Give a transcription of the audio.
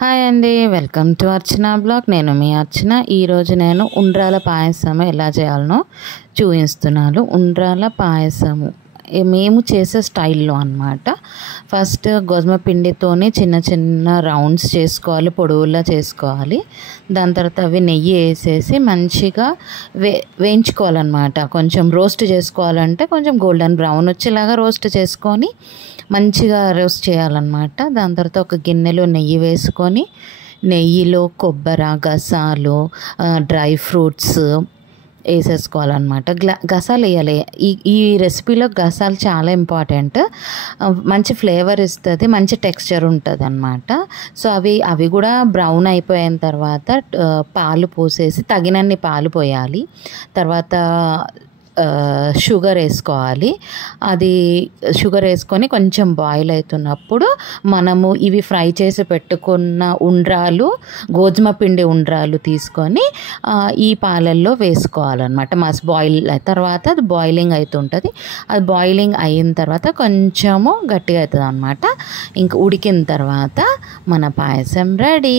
Hi అండి, welcome to Archana blog. నేను మీ అర్చన. ఈరోజు నేను ఉండ్రాల పాయసం ఎలా చేయాలనో చూపిస్తున్నాను. ఉండ్రాల పాయసము మేము చేసే స్టైల్లో అన్నమాట. ఫస్ట్ గోధుమ పిండితోని చిన్న చిన్న రౌండ్స్ చేసుకోవాలి, పొడవులా చేసుకోవాలి. దాని తర్వాత అవి నెయ్యి వేసేసి మంచిగా వేయించుకోవాలన్నమాట. కొంచెం రోస్ట్ చేసుకోవాలంటే కొంచెం గోల్డెన్ బ్రౌన్ వచ్చేలాగా రోస్ట్ చేసుకొని మంచిగా రోస్ట్ చేయాలన్నమాట. దాని తర్వాత ఒక గిన్నెలో నెయ్యి వేసుకొని నెయ్యిలో కొబ్బరి, గసాలు, డ్రై ఫ్రూట్స్ వేసేసుకోవాలన్నమాట. గసాలు వేయాలి. ఈ రెసిపీలో గసాలు చాలా ఇంపార్టెంట్. మంచి ఫ్లేవర్ ఇస్తుంది, మంచి టెక్స్చర్ ఉంటుంది అన్నమాట. సో అవి కూడా బ్రౌన్ అయిపోయిన తర్వాత పాలు పోసేసి తగినన్ని పాలు పోయాలి. తర్వాత షుగర్ వేసుకోవాలి. అది షుగర్ వేసుకొని కొంచెం బాయిల్ అవుతున్నప్పుడు మనము ఇవి ఫ్రై చేసి పెట్టుకున్న ఉండ్రాలు, గోధుమ పిండి ఉండ్రాలు తీసుకొని ఈ పాలల్లో వేసుకోవాలన్నమాట. బాయిల్ తర్వాత అది బాయిలింగ్ అవుతుంటుంది. అది బాయిలింగ్ అయిన తర్వాత కొంచెము గట్టిగా అవుతుంది అన్నమాట. ఇంకా ఉడికిన తర్వాత మన పాయసం రెడీ.